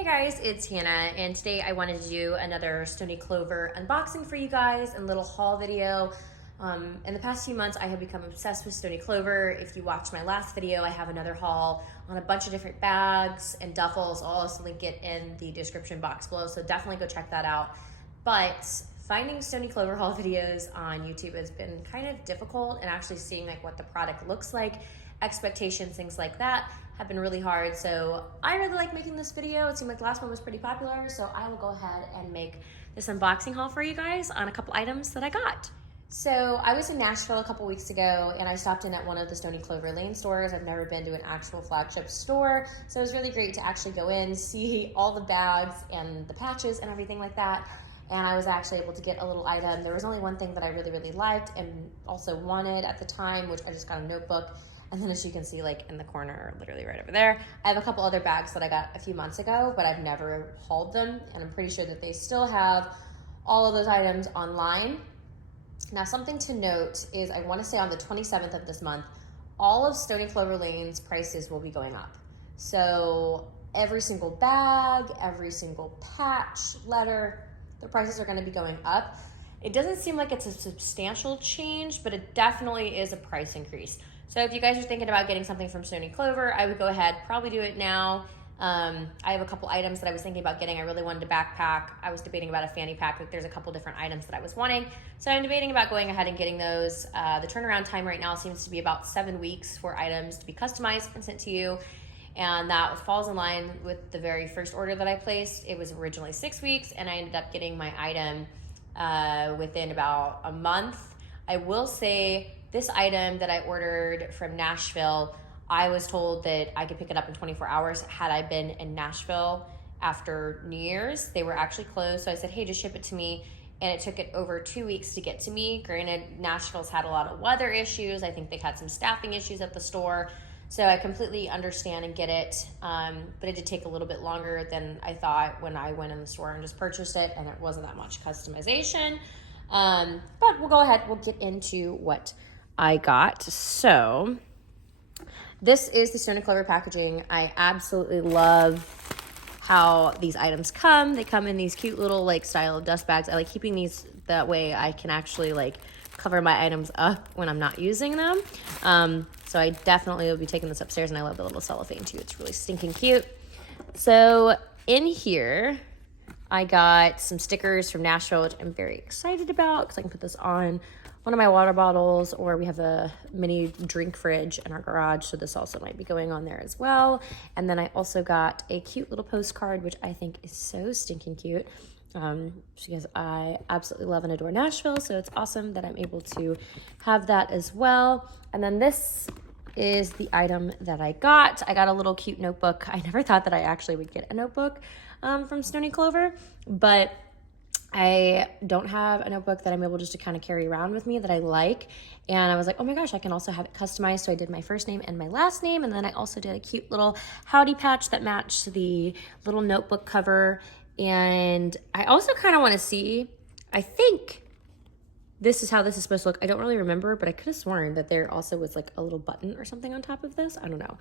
Hey guys, it's Hannah, and today I wanted to do another Stoney Clover unboxing for you guys and little haul video. In the past few months, I have become obsessed with Stoney Clover. If you watched my last video, I have another haul on a bunch of different bags and duffels. I'll also link it in the description box below, so definitely go check that out. But finding Stoney Clover haul videos on YouTube has been kind of difficult, and actually seeing like what the product looks like, expectations, things like that have been really hard. So I really like making this video. It seemed like the last one was pretty popular, so I will go ahead and make this unboxing haul for you guys on a couple items that I got. So I was in Nashville a couple weeks ago, and I stopped in at one of the Stoney Clover Lane stores. I've never been to an actual flagship store, so it was really great to actually go in, see all the bags and the patches and everything like that. And I was actually able to get a little item. There was only one thing that I really liked and also wanted at the time, which I just got a notebook. And then as you can see, like in the corner, literally right over there, I have a couple other bags that I got a few months ago, but I've never hauled them. And I'm pretty sure that they still have all of those items online. Now, something to note is I want to say on the 27th of this month, all of Stoney Clover Lane's prices will be going up. So every single bag, every single patch, letter, the prices are going to be going up. It doesn't seem like it's a substantial change, but it definitely is a price increase. So if you guys are thinking about getting something from Stoney Clover, I would go ahead, probably do it now. I have a couple items that I was thinking about getting. I really wanted a backpack. I was debating about a fanny pack, but there's a couple different items that I was wanting. So I'm debating about going ahead and getting those. The turnaround time right now seems to be about 7 weeks for items to be customized and sent to you. And that falls in line with the very first order that I placed. It was originally 6 weeks, and I ended up getting my item within about a month. I will say this item that I ordered from Nashville, I was told that I could pick it up in 24 hours had I been in Nashville after New Year's. They were actually closed, so I said, hey, just ship it to me. And it took it over 2 weeks to get to me. Granted, Nashville's had a lot of weather issues. I think they've had some staffing issues at the store. So I completely understand and get it, but it did take a little bit longer than I thought when I went in the store and just purchased it, and it wasn't that much customization. But we'll go ahead, we'll get into what I got. So this is the Stoney Clover packaging. I absolutely love how these items come. They come in these cute little like style of dust bags. I like keeping these that way I can actually like cover my items up when I'm not using them. So I definitely will be taking this upstairs, and I love the little cellophane too. It's really stinking cute. So in here, I got some stickers from Nashville, which I'm very excited about because I can put this on one of my water bottles, or we have a mini drink fridge in our garage, so this also might be going on there as well. And then I also got a cute little postcard, which I think is so stinking cute. Because I absolutely love and adore Nashville, so it's awesome that I'm able to have that as well. And then this is the item that I got. I got a little cute notebook. I never thought that I actually would get a notebook from Stoney Clover, but I don't have a notebook that I'm able just to kind of carry around with me that I like. And I was like, oh my gosh, I can also have it customized. So I did my first name and my last name. And then I also did a cute little howdy patch that matched the little notebook cover. And I also kind of want to see, I think this is how this is supposed to look. I don't really remember, but I could have sworn that there also was like a little button or something on top of this. I don't know.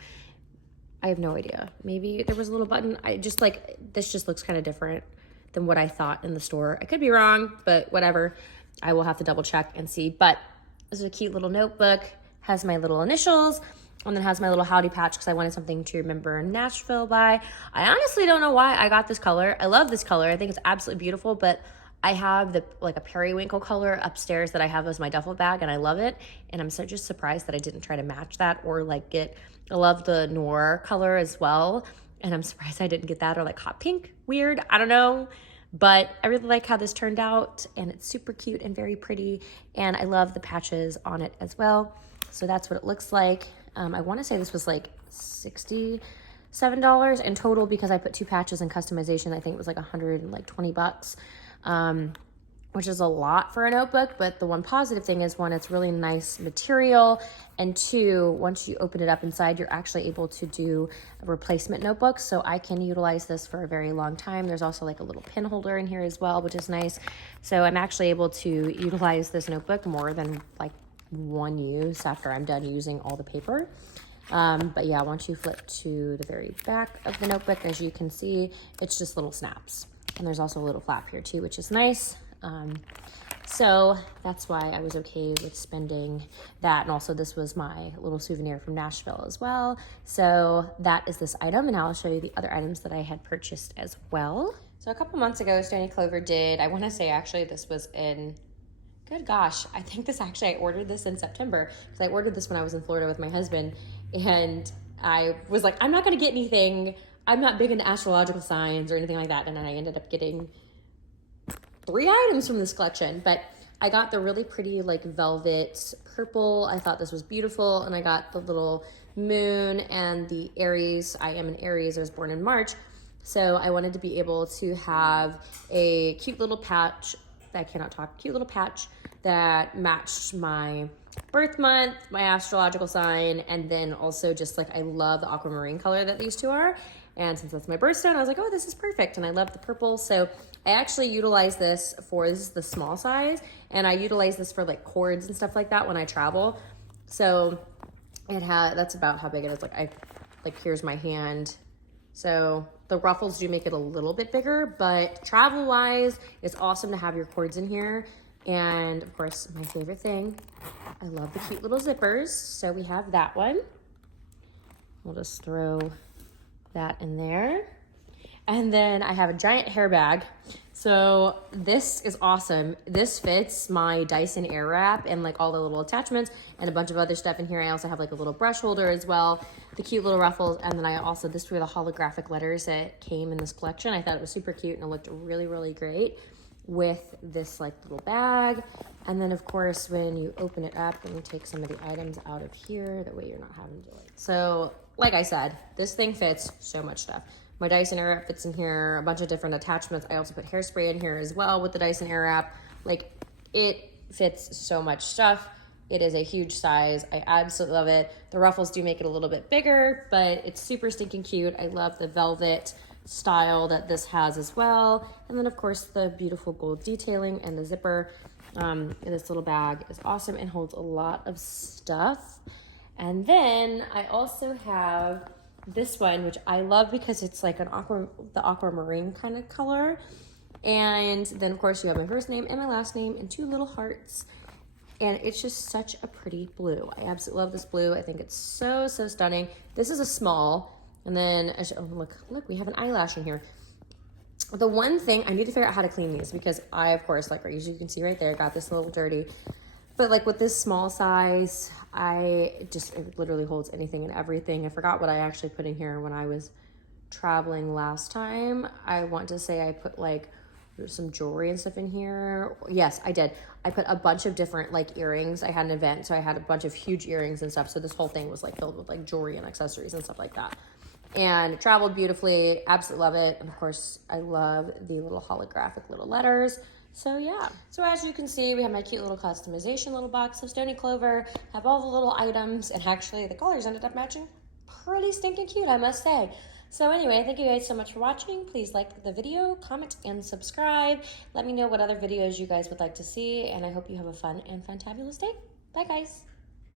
I have no idea. Maybe there was a little button. I just like, this just looks kind of different than what I thought in the store. I could be wrong, but whatever. I will have to double check and see. But this is a cute little notebook, has my little initials, and then has my little howdy patch because I wanted something to remember Nashville by. I honestly don't know why I got this color. I love this color. I think it's absolutely beautiful, but I have the like a periwinkle color upstairs that I have as my duffel bag, and I love it. And I'm so just surprised that I didn't try to match that or like get, I love the noir color as well. And I'm surprised I didn't get that, or like hot pink. Weird, I don't know. But I really like how this turned out, and it's super cute and very pretty. And I love the patches on it as well. So that's what it looks like. I want to say this was like $67 in total because I put 2 patches in customization. I think it was like $120, which is a lot for a notebook. But the one positive thing is, one, it's really nice material, and 2, once you open it up inside, you're actually able to do a replacement notebook. So I can utilize this for a very long time. There's also like a little pin holder in here as well, which is nice. So I'm actually able to utilize this notebook more than like one use after I'm done using all the paper. But yeah, once you flip to the very back of the notebook, as you can see, it's just little snaps. And there's also a little flap here too, which is nice. So that's why I was okay with spending that. And also this was my little souvenir from Nashville as well. So that is this item, and now I'll show you the other items that I had purchased as well. So a couple months ago, Stoney Clover did, I wanna say actually this was in, good gosh, I think this actually, I ordered this in September, because I ordered this when I was in Florida with my husband, and I was like, I'm not gonna get anything, I'm not big into astrological signs or anything like that, and then I ended up getting 3 items from this collection. But I got the really pretty like velvet purple. I thought this was beautiful, and I got the little moon and the Aries. I am an Aries, I was born in March, so I wanted to be able to have a cute little patch, I cannot talk, cute little patch that matched my birth month, my astrological sign, and then also just like I love the aquamarine color that these two are. And since that's my birthstone, I was like, oh, this is perfect. And I love the purple. So I actually utilize this for, this is the small size, and I utilize this for like cords and stuff like that when I travel. So it had, that's about how big it is. Like here's my hand. So the ruffles do make it a little bit bigger, but travel wise, it's awesome to have your cords in here. And of course, my favorite thing, I love the cute little zippers. So we have that one. We'll just throw that in there. And then I have a giant hair bag. So this is awesome. This fits my Dyson Airwrap and like all the little attachments and a bunch of other stuff in here. I also have like a little brush holder as well, the cute little ruffles. And then I also, this were the holographic letters that came in this collection. I thought it was super cute and it looked really, really great with this like little bag. And then of course, when you open it up, then you take some of the items out of here. That way you're not having to like, so like I said, this thing fits so much stuff. My Dyson Airwrap fits in here, a bunch of different attachments. I also put hairspray in here as well with the Dyson Airwrap. Like, it fits so much stuff. It is a huge size. I absolutely love it. The ruffles do make it a little bit bigger, but it's super stinking cute. I love the velvet style that this has as well. And then of course the beautiful gold detailing and the zipper in this little bag is awesome and holds a lot of stuff. And then I also have this one, which I love because it's like the aquamarine kind of color. And then of course you have my first name and my last name and 2 little hearts. And it's just such a pretty blue. I absolutely love this blue. I think it's so, so stunning. This is a small. And then, oh, look, we have an eyelash in here. The one thing, I need to figure out how to clean these because I, of course, like as you can see right there, got this a little dirty. But like with this small size, it literally holds anything and everything. I forgot what I actually put in here when I was traveling last time. I want to say I put like some jewelry and stuff in here. Yes, I did. I put a bunch of different like earrings. I had an event, so I had a bunch of huge earrings and stuff. So this whole thing was like filled with like jewelry and accessories and stuff like that. And it traveled beautifully. Absolutely love it. And of course, I love the little holographic little letters. So yeah, so as you can see, we have my cute little customization little box of Stoney Clover, have all the little items, and actually the colors ended up matching pretty stinking cute, I must say. So anyway, thank you guys so much for watching. Please like the video, comment, and subscribe. Let me know what other videos you guys would like to see, and I hope you have a fun and fantabulous day. Bye guys.